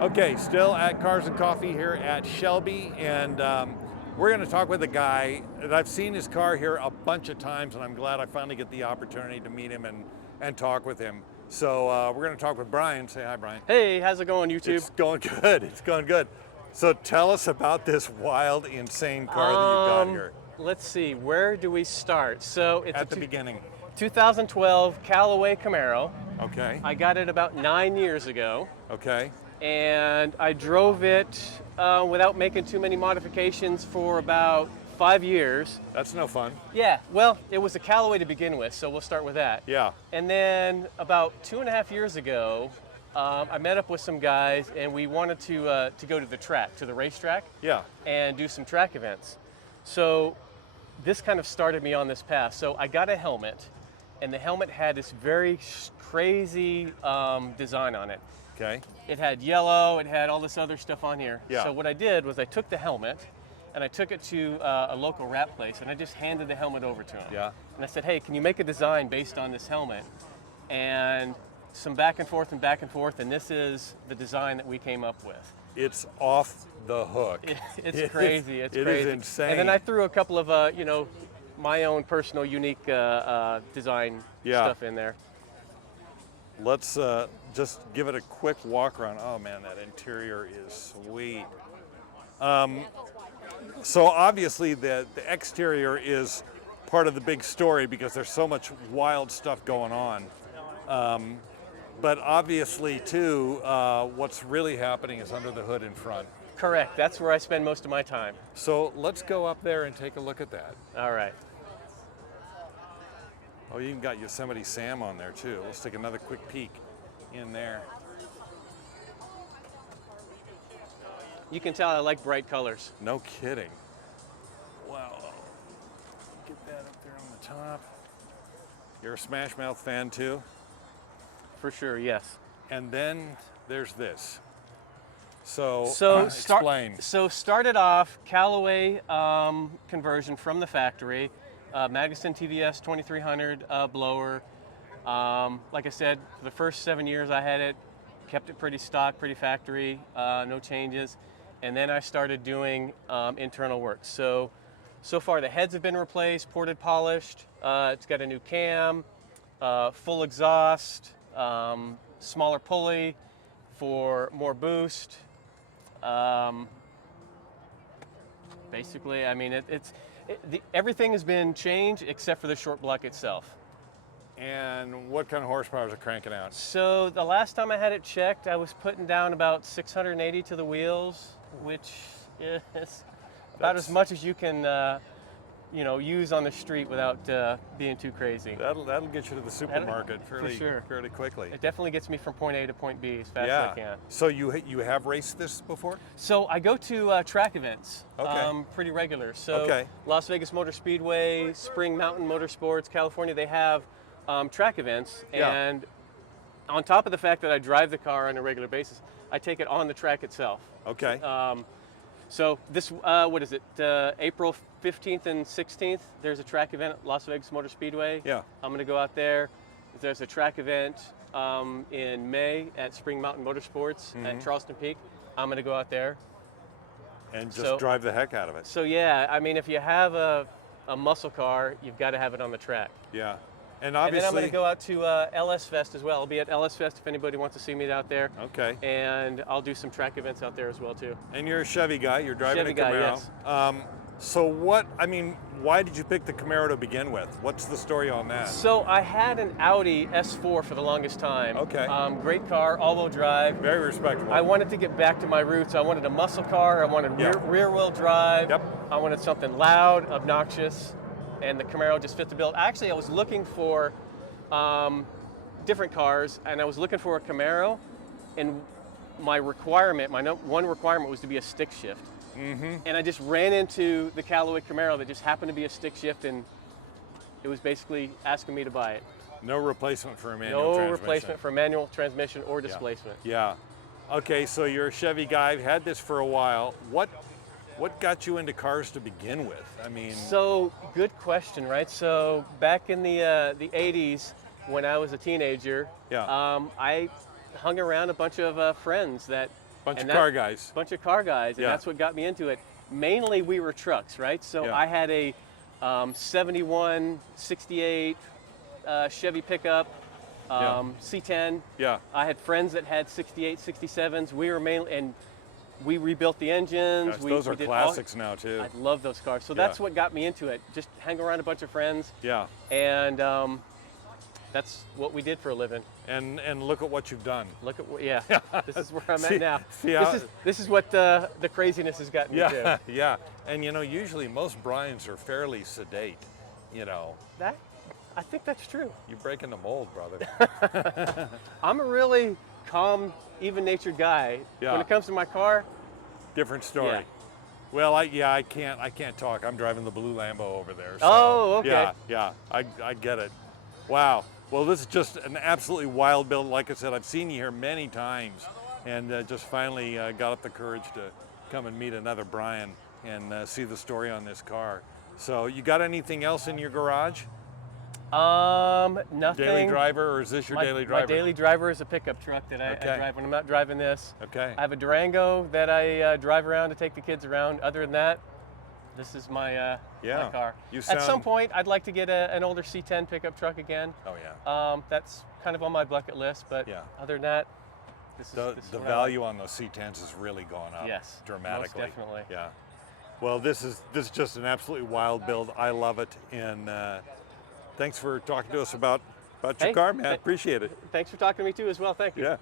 Okay, still at Cars and Coffee here at Shelby, and we're going to talk with a guy that I've seen his car here a bunch of times, and I'm glad I finally get the opportunity to meet him and talk with him. So we're going to talk with Brian. Say hi, Brian. Hey, how's it going, YouTube? It's going good. It's going good. So tell us about this wild, insane car that you've got here. Let's see, where do we start? So it's At the beginning. 2012 Callaway Camaro. Okay. I got it about 9 years ago, Okay. and I drove it without making too many modifications for about 5 years. That's no fun. Yeah, well, it was a Callaway to begin with, so we'll start with that. Yeah. And then about 2.5 years ago, I met up with some guys, and we wanted to go to the track, to the racetrack, Yeah. and do some track events. So this kind of started me on this path. So I got a helmet, and the helmet had this very crazy design on it. Okay. It had yellow, it had all this other stuff on here. Yeah. So what I did was I took the helmet, and I took it to a local wrap place, and I just handed the helmet over to him. Yeah. And I said, hey, can you make a design based on this helmet? And some back and forth, and this is the design that we came up with. It's off the hook. It's crazy. It's It crazy. is insane. And then I threw a couple of, my own personal unique design stuff in there. Let's just give it a quick walk around. Oh man, that interior is sweet. So obviously the exterior is part of the big story because there's so much wild stuff going on. But obviously too, what's really happening is under the hood in front. Correct. That's where I spend most of my time. So let's go up there and take a look at that. All right. Oh, you even got Yosemite Sam on there too. Let's take another quick peek in there. You can tell I like bright colors. No kidding. Wow. Get that up there on the top. You're a Smash Mouth fan too? For sure, yes. And then there's this. So, explain. So started off Callaway conversion from the factory, Magnuson TVS 2300 blower. Like I said, for the first 7 years I had it, kept it pretty stock, pretty factory, no changes. And then I started doing internal work. So far the heads have been replaced, ported, polished. It's got a new cam, full exhaust, smaller pulley for more boost. Basically, I mean, everything has been changed except for the short block itself. And what kind of horsepower is it cranking out? So the last time I had it checked, I was putting down about 680 to the wheels, which is about as much as you can use on the street without being too crazy. That'll get you to the supermarket fairly quickly. It definitely gets me from point A to point B as fast as I can. So you have raced this before? So I go to track events Okay. pretty regular. So Okay. Las Vegas Motor Speedway, Spring Mountain Motorsports, California, they have track events. Yeah. And on top of the fact that I drive the car on a regular basis, I take it on the track itself. Okay. So this, April 15th and 16th, there's a track event at Las Vegas Motor Speedway. Yeah. I'm gonna go out there. There's a track event in May at Spring Mountain Motorsports at Charleston Peak. I'm gonna go out there. And just drive the heck out of it. So yeah, I mean, if you have a muscle car, you've got to have it on the track. Yeah. And And then obviously I'm going to go out to LS Fest as well. I'll be at LS Fest if anybody wants to see me out there. Okay. And I'll do some track events out there as well too. And you're a Chevy guy, you're driving Chevy a guy, Camaro. yes. So why did you pick the Camaro to begin with? What's the story on that? So I had an Audi S4 for the longest time. Okay. Great car, all-wheel drive. Very respectable. I wanted to get back to my roots. I wanted a muscle car. I wanted rear-wheel drive. Yep. I wanted something loud, obnoxious, and the Camaro just fit the bill. Actually, I was looking for different cars, and I was looking for a Camaro, and my one requirement was to be a stick shift. And I just ran into the Callaway Camaro that just happened to be a stick shift, and it was basically asking me to buy it. No replacement for a manual transmission. No replacement for manual transmission or displacement. Yeah. Okay, so you're a Chevy guy. You've had this for a while. What got you into cars to begin with? I mean, so good question, right? So back in the 80s, when I was a teenager, Yeah. I hung around a bunch of friends that Bunch And of car guys. Bunch of car guys, and Yeah. that's what got me into it. Mainly we were trucks, right? So Yeah. I had a 71, 68 Chevy pickup, C10. Yeah. I had friends that had 68, 67s. We were mainly, and we rebuilt the engines. Gosh, we, those we are did classics now too. I love those cars. So that's what got me into it. Just hang around a bunch of friends, Yeah. and that's what we did for a living. And look at what you've done. Look at what, yeah. This is where I'm See- at now. see how- This is what the craziness has gotten me Yeah, to. yeah. And you know, usually most Bryans are fairly sedate. You know, I think that's true. you're breaking the mold, brother. I'm a really calm, even-natured guy. Yeah. When it comes to my car, Different story. Yeah. Well, I can't talk. I'm driving the blue Lambo over there. So, Oh, okay. Yeah, I get it. Wow. Well, this is just an absolutely wild build. Like I said, I've seen you here many times, and just finally got up the courage to come and meet another Brian and see the story on this car. So, you got anything else in your garage? nothing. Daily driver, or is this your daily driver? My daily driver is a pickup truck that I Okay. drive when I'm not driving this. Okay. I have a Durango that I drive around to take the kids around. Other than that, this is my Yeah. my car. You At some sound- point, I'd like to get an older C10 pickup truck again. Oh yeah. That's kind of on my bucket list, but Yeah. other than that, this is The what I like. value on those C10s has really gone up. Yes, dramatically. most definitely. Yeah. Well, this is just an absolutely wild build. I love it, and thanks for talking to us about your Hey, car, man. Appreciate it. Thanks for talking to me too as well. Thank you. Yeah.